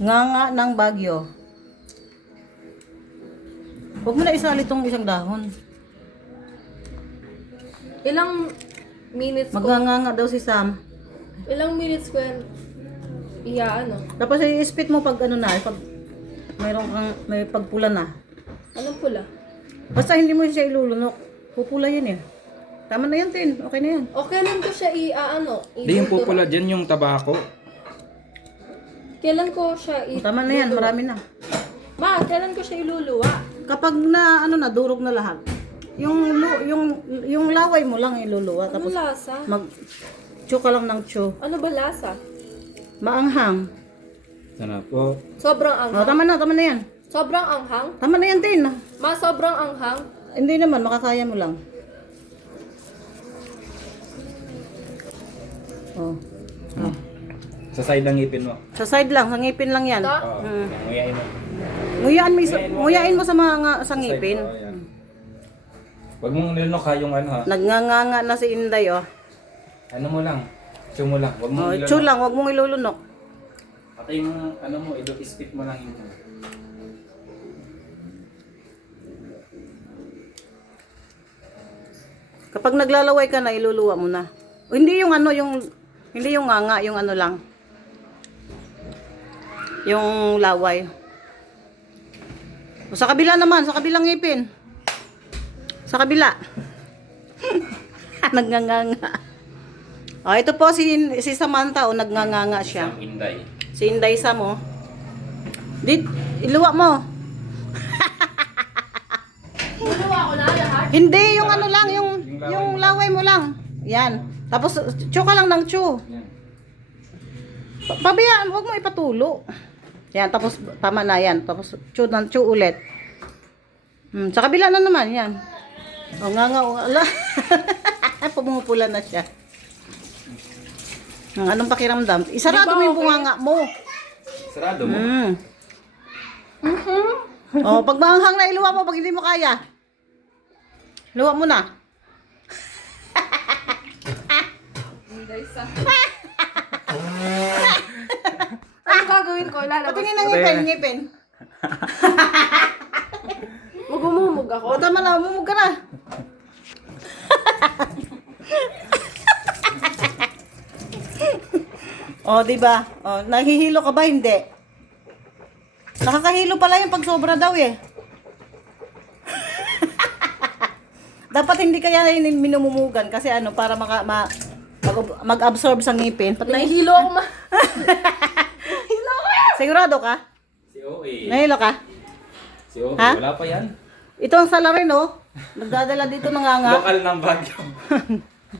Nganga ng Bagyo. Huwag mo na isali tong isang dahon. Ilang minutes ko, Magnganga daw si Sam. ilang minutes ko yan, ano? Tapos i-spit mo pag ano na, pag may pagpula na. Anong pula? Basta hindi mo siya ilulunok. Pupula yan eh. Tama na yan, Tin. Okay na yan. O kailan ko siya Hindi yung pupula dyan, yung tabako. Kailan ko siya Tama na yan, marami na. Ma, kailan ko siya iluluwa? Kapag na ano na durog na lahat. Yung laway mo lang iluluwa Ano tapos lasa? chew ka lang ng chew. Ano ba lasa? Maanghang. Sana po. Sobrang Oh, anghang? tama na yan. Sobrang anghang? Tama na yan, Tin. Ma, sobrang anghang? Hindi naman, makakaya mo lang. Oh. Oh. Sa side ng ngipin mo. Sa side lang, sa ngipin lang yan. Ito? Oo. Nguyain mo. Nguyain mo sa mga sa ngipin. Oo, yan. Huwag mong nilunok ha, yung ano ha. Nagnganganga na si Inday, oh. Ano mo lang. Chew mo lang. Huwag mong Oh, nilunok. chew lang, wag mong ilulunok. Pati yung ano mo, spit mo lang yun. Kapag naglalaway ka na, iluluwa mo na. O, hindi yung ano, hindi yung nganga, yung ano lang. Yung laway. O, sa kabila naman, sa kabilang ngipin. Sa kabila. Nagnganganga. O, ito po si Samantha, o, nagnganganga siya. Isang Inday. Si Inday Sam, o. Iluwa mo. Luluwa ko na lahat? Hindi, yung ano lang, yung laway mo lang. Yan. Tapos, chew ka lang ng chew. Yan. Pabayaan, huwag mo ipatulo. Yan, tapos tama na yan. Tapos chew ulit. Sa kabila na naman, yan. O nga, ala. Pumupula na siya. Anong pakiramdam? Isarado mo yung bunganga mo. Sarado mo. O, pag maanghang na iluwa mo, pag hindi mo kaya. Luwa mo na. Ano gagawin ko? Lalabas? Patingin ng ngipin. Magumumog ako? O, tama na, umumog ka na. O, diba? O, nahihilo ka ba? Hindi. Nakakahilo pala yung pag sobra daw eh. Dapat hindi kaya minumumugan kasi ano, para mag-absorb sa ngipin. Nahihilo ako ma. Sigurado ka? Si OA. Nahilo ka? Si OA. Ha? Wala pa yan. Ito ang salarin, oh. Nagdadala dito ng nganga. Lokal ng Baguio.